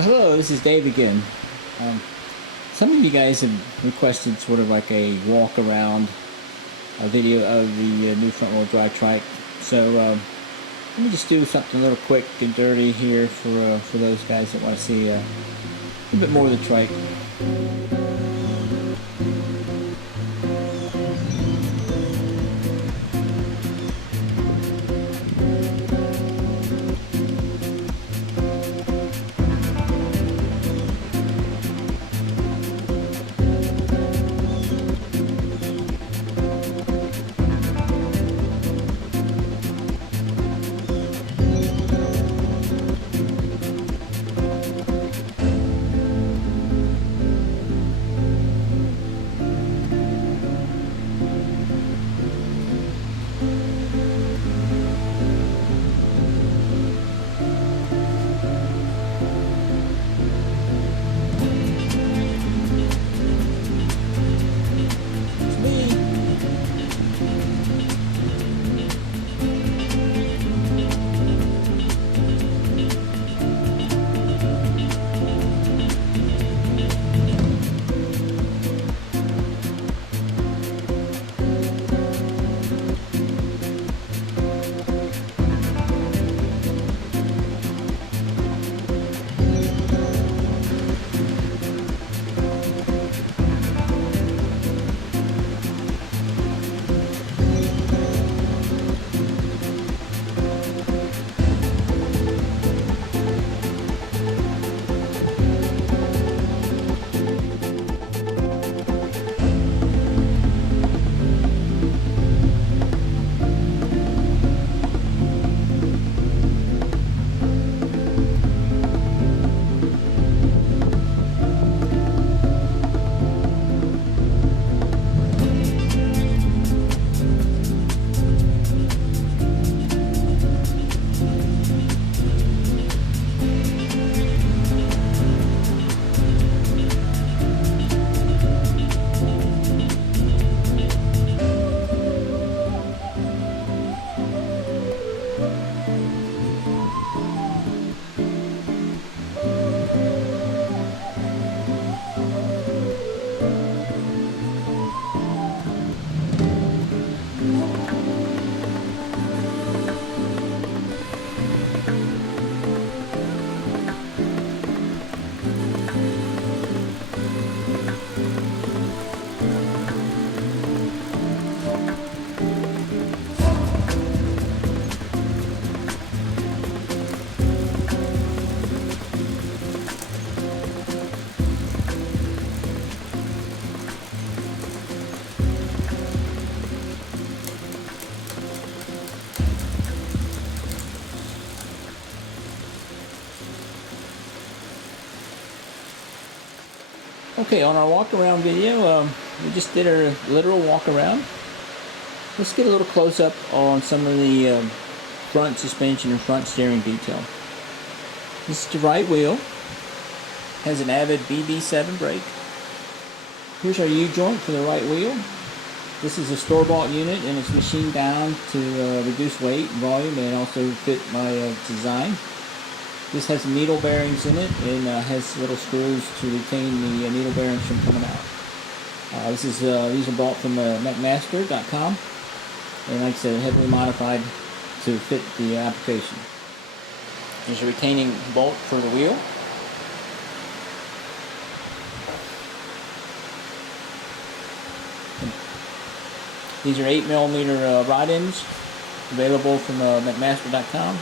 So hello, this is Dave again. Some of you guys have requested sort of like a walk around video of the new front wheel drive trike. So let me just do something a little quick and dirty here for those guys that want to see a little bit more of the trike. Okay, on our walk around video, we just did our literal walk around. Let's get a little close up on some of the front suspension and front steering detail. This is the right wheel. Has an Avid BB7 brake. Here's our U-joint for the right wheel. This is a store-bought unit and it's machined down to reduce weight and volume and also fit my design. This has needle bearings in it and has little screws to retain the needle bearings from coming out. These are bought from McMaster.com and like I said, heavily modified to fit the application. There's a retaining bolt for the wheel. These are 8mm rod ends available from McMaster.com.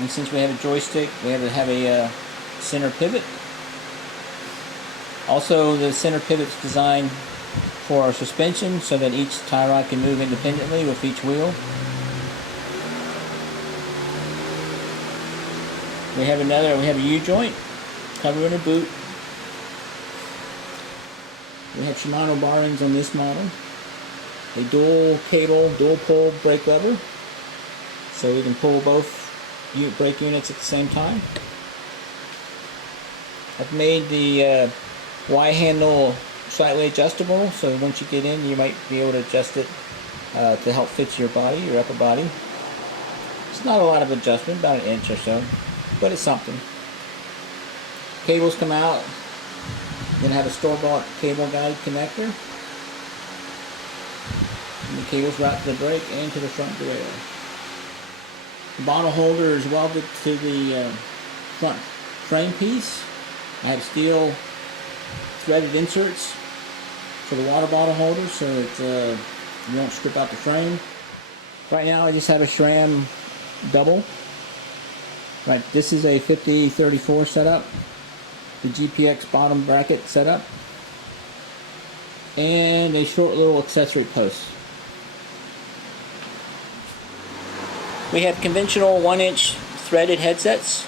And since we have a joystick, we have to have a center pivot. Also, the center pivot's designed for our suspension so that each tie rod can move independently with each wheel. We have a U-joint covering a boot. We have Shimano bar ends on this model. A dual cable, dual pull brake lever, so we can pull both brake units at the same time. I've made the Y handle slightly adjustable, so once you get in, you might be able to adjust it to help fit your body, your upper body. It's not a lot of adjustment, about an inch or so. but it's something. Cables come out. Then have a store-bought cable guide connector. And the cables route to the brake and to the front derailleur. The bottle holder is welded to the front frame piece. I have steel threaded inserts for the water bottle holder so that you don't strip out the frame. Right now I just have a SRAM double. Right, this is a 5034 setup, the GPX bottom bracket setup, and a short little accessory post. We have conventional 1-inch threaded headsets.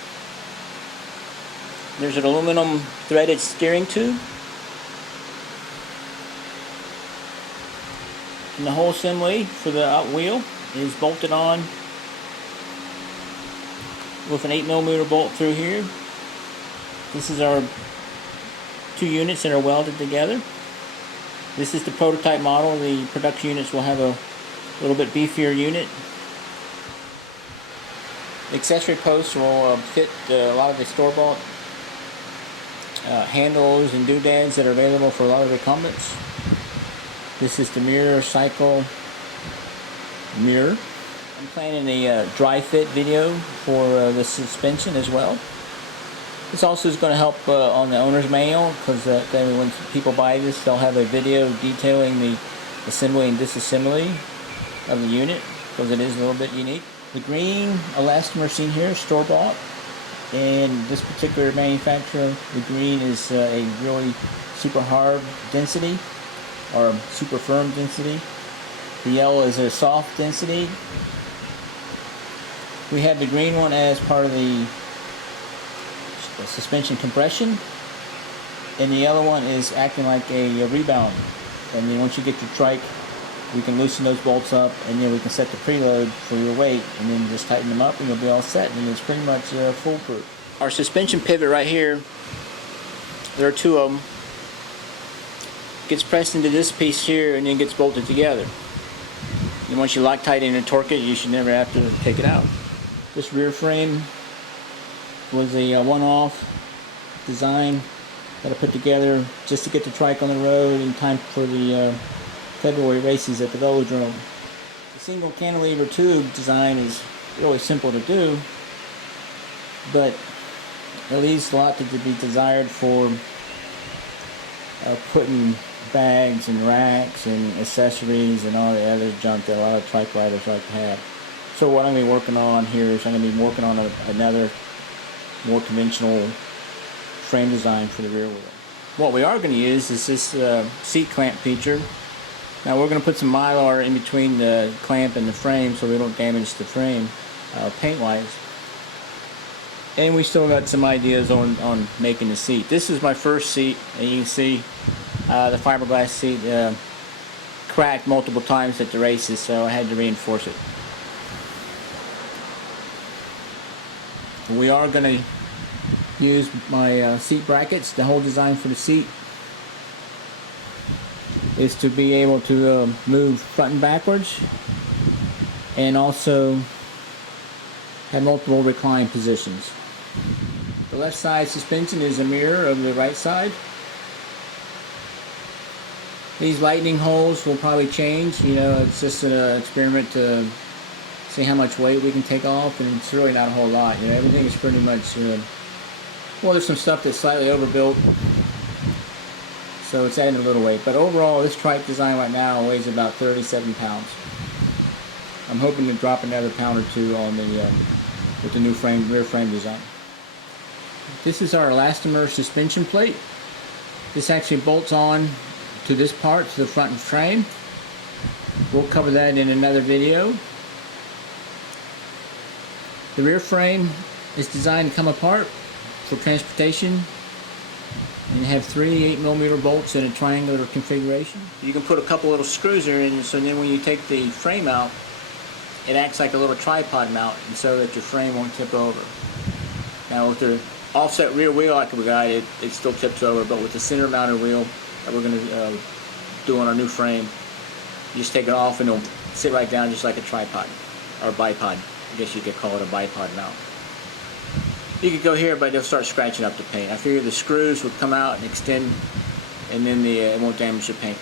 There's an aluminum threaded steering tube. And the whole assembly for the out wheel is bolted on with an 8mm bolt through here. This is our 2 units that are welded together. This is the prototype model. The production units will have a little bit beefier unit. The accessory posts will fit a lot of the store-bought handles and doodads that are available for a lot of recumbents. This is the mirror cycle mirror. I'm planning a dry fit video for the suspension as well. This also is going to help on the owner's manual, because then when people buy this, they'll have a video detailing the assembly and disassembly of the unit, because it is a little bit unique. The green elastomer seen here is store-bought, and this particular manufacturer, the green is a really super hard density or super firm density. The yellow is a soft density. We have the green one as part of the suspension compression, and the yellow one is acting like a rebound. And then once you get your trike, we can loosen those bolts up, and then we can set the preload for your weight, and then just tighten them up, and you'll be all set, and it's pretty much foolproof. Our suspension pivot right here, there are 2 of them. Gets pressed into this piece here, and then gets bolted together. And once you Loctite it and torque it, you should never have to take it out. This rear frame was a one-off design that I put together just to get the trike on the road in time for the February races at the velodrome. The single cantilever tube design is really simple to do, but it leaves a lot to be desired for putting bags and racks and accessories and all the other junk that a lot of trike riders like to have. So what I'm going to be working on here is I'm going to be working on another more conventional frame design for the rear wheel. What we are going to use is this seat clamp feature. Now we're going to put some Mylar in between the clamp and the frame so we don't damage the frame paint-wise. And we still got some ideas on making the seat. This is my first seat, and you can see the fiberglass seat cracked multiple times at the races, so I had to reinforce it. We are going to use my seat brackets. The whole design for the seat is to be able to move front and backwards, and also have multiple recline positions. The left side suspension is a mirror of the right side. These lightning holes will probably change. You know, it's just an experiment to see how much weight we can take off, and it's really not a whole lot. You know, everything is pretty much well, there's some stuff that's slightly overbuilt, so it's adding a little weight. But overall, this trike design right now weighs about 37 pounds. I'm hoping to drop another pound or 2 on the with the new rear frame design. This is our elastomer suspension plate. This actually bolts on to this part, to the front frame. We'll cover that in another video. The rear frame is designed to come apart for transportation, and have 3 8mm bolts in a triangular configuration. You can put a couple little screws in, so then when you take the frame out, it acts like a little tripod mount, and so that your frame won't tip over. Now with the offset rear wheel like we got, it still tips over, but with the center mounted wheel that we're going to do on our new frame, you just take it off and it'll sit right down just like a tripod, or bipod. I guess you could call it a bipod mount. You could go here, but they'll start scratching up the paint. I figure the screws would come out and extend, and then it won't damage the paint.